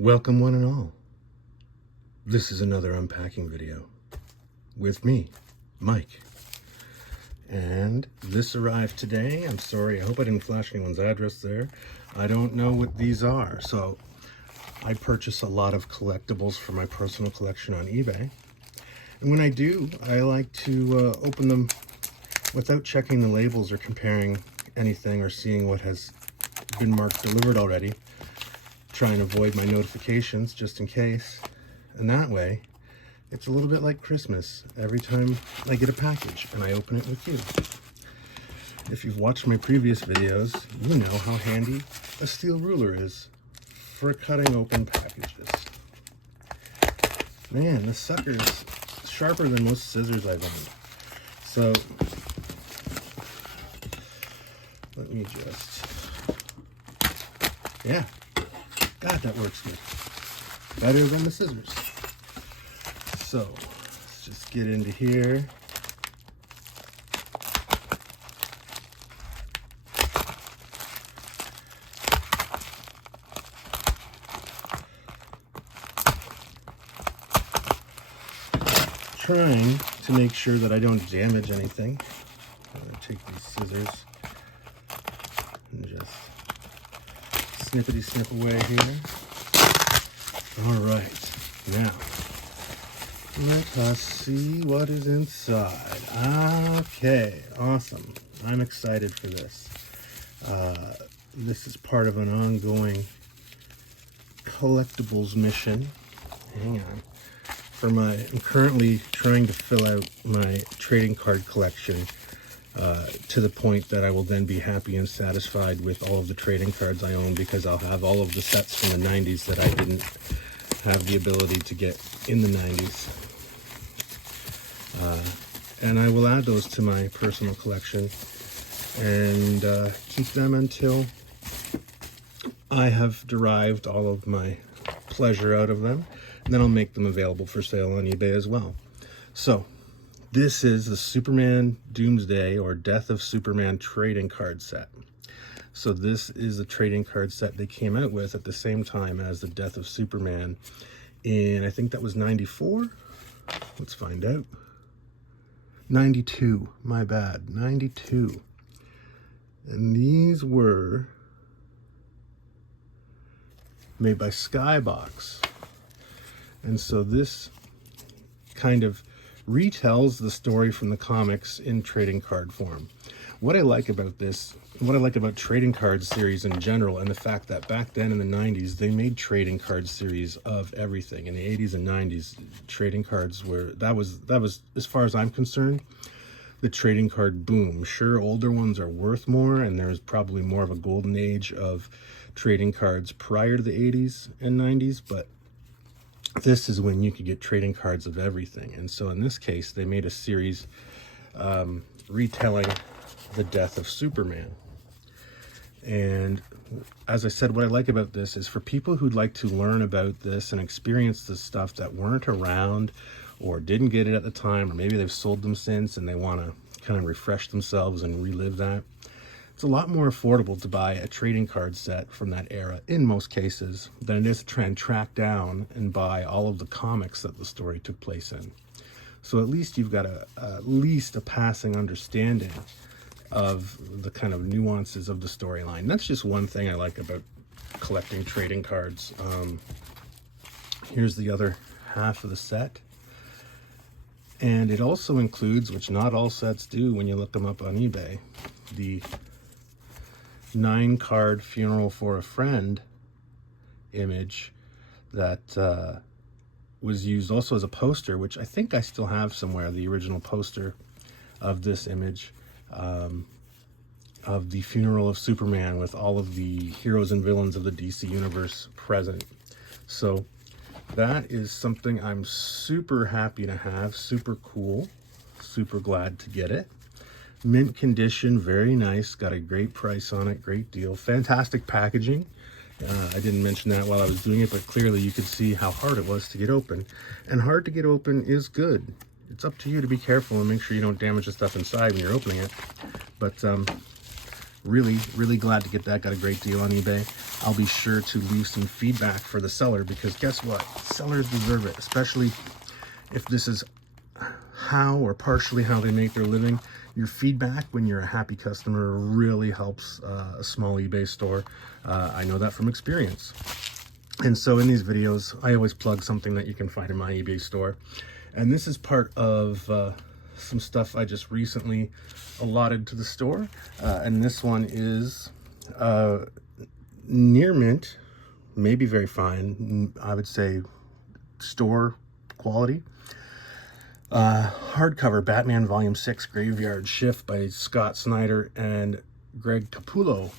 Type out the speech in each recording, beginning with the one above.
Welcome one and all. This is another unpacking video with me, Mike. And this arrived today. I'm sorry, I hope I didn't flash anyone's address there. I don't know what these are. So I purchase a lot of collectibles for my personal collection on eBay. And when I do, I like to open them without checking the labels or comparing anything or seeing what has been marked delivered already. Try and avoid my notifications just in case. And that way, it's a little bit like Christmas every time I get a package and I open it with you. If you've watched my previous videos, you know how handy a steel ruler is for cutting open packages. Man, this sucker's sharper than most scissors I've owned. So, let me just, yeah. God, that works good. Better than the scissors. So, let's just get into here. Trying to make sure that I don't damage anything. I'm going to take these scissors and just snippety snip away here. All right, now let us see what is inside. Okay, awesome. I'm excited for this. This is part of an ongoing collectibles mission. Hang on. I'm currently trying to fill out my trading card collection to the point that I will then be happy and satisfied with all of the trading cards I own, because I'll have all of the sets from the 90s that I didn't have the ability to get in the 90s. And I will add those to my personal collection and keep them until I have derived all of my pleasure out of them. And then I'll make them available for sale on eBay as well. So, this is the Superman Doomsday or Death of Superman trading card set. So this is the trading card set they came out with at the same time as the Death of Superman in, I think that was 94? Let's find out. 92, my bad, 92. And these were made by Skybox. And so this kind of retells the story from the comics in trading card form. What I like about this, what I like about trading card series in general, and the fact that back then in the 90s, they made trading card series of everything. In the 80s and 90s, trading cards were, that was, as far as I'm concerned, the trading card boom. Sure, older ones are worth more, and there's probably more of a golden age of trading cards prior to the 80s and 90s, but this is when you could get trading cards of everything. And so in this case, they made a series retelling the death of Superman. And as I said, what I like about this is for people who'd like to learn about this and experience the stuff that weren't around or didn't get it at the time, or maybe they've sold them since and they want to kind of refresh themselves and relive that. It's a lot more affordable to buy a trading card set from that era, in most cases, than it is to try and track down and buy all of the comics that the story took place in. So at least you've got at least a passing understanding of the kind of nuances of the storyline. That's just one thing I like about collecting trading cards. Here's the other half of the set. And it also includes, which not all sets do when you look them up on eBay, the 9-card Funeral for a Friend image that was used also as a poster, which I think I still have somewhere, the original poster of this image of the funeral of Superman with all of the heroes and villains of the DC universe present. So that is something I'm super happy to have, super cool, super glad to get it. Mint condition, very nice, got a great price on it, great deal, fantastic packaging. I didn't mention that while I was doing it, but clearly you could see how hard it was to get open. And hard to get open is good. It's up to you to be careful and make sure you don't damage the stuff inside when you're opening it. But really, really glad to get that. Got a great deal on eBay. I'll be sure to leave some feedback for the seller, because guess what? Sellers deserve it, especially if this is how or partially how they make their living. Your feedback when you're a happy customer really helps a small eBay store. I know that from experience. And so in these videos, I always plug something that you can find in my eBay store. And this is part of some stuff I just recently allotted to the store. And this one is near mint, maybe very fine, I would say store quality. Hardcover Batman Volume 6 Graveyard Shift by Scott Snyder and Greg Capullo.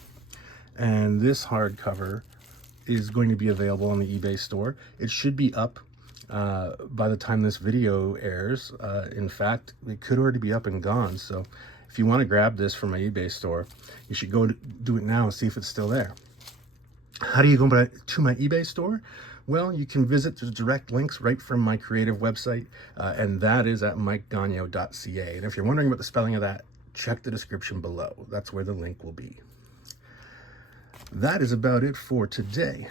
And this hardcover is going to be available on the eBay store. It should be up by the time this video airs. In fact, it could already be up and gone. So if you want to grab this from my eBay store, you should go do it now and see if it's still there. How do you go to my eBay store? Well, you can visit the direct links right from my creative website, and that is at mikegagno.ca. And if you're wondering about the spelling of that, check the description below. That's where the link will be. That is about it for today.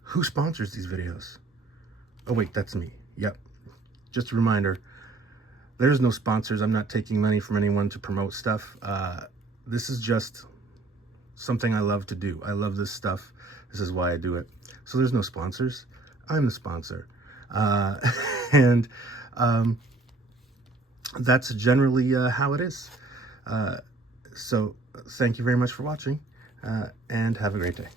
Who sponsors these videos? Oh wait, that's me. Yep. Just a reminder, there's no sponsors. I'm not taking money from anyone to promote stuff. This is just something I love to do. I love this stuff. This is why I do it. So there's no sponsors. I'm the sponsor. And that's generally how it is. So thank you very much for watching, and have a great day.